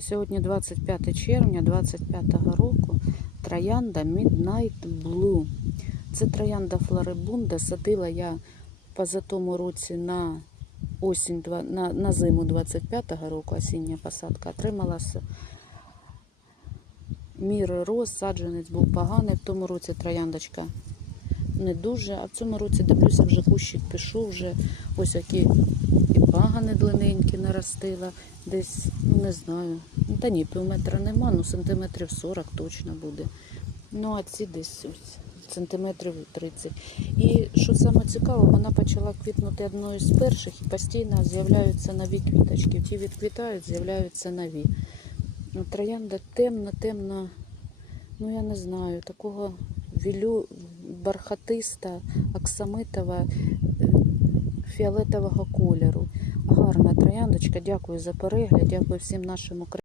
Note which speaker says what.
Speaker 1: Сьогодні 25 червня 25 року троянда Midnight Blue. Це троянда Флорибунда. Садила я позатому році на осінь, на, на зиму 25-го року, осіння посадка. Отримала с- мір роз, був поганий. В тому році трояндочка не дуже, а в цьому році дивлюся, вже кущик пішов, вже ось які і пагани длинненькі наростила. Десь, ну не знаю. Ну, та ні, пів метра нема, ну сантиметрів 40 точно буде. Ну, а ці десь ось сантиметрів 30. І що саме цікаво, вона почала квітнути одною з перших і постійно з'являються нові квіточки. Ті відквітають, з'являються нові. Ну, троянда темна, темна, ну я не знаю, такого вілю бархатиста, оксамитова, е, фіолетового кольору. Гарна трояндочка. Дякую за перегляд, дякую всім нашим українцям.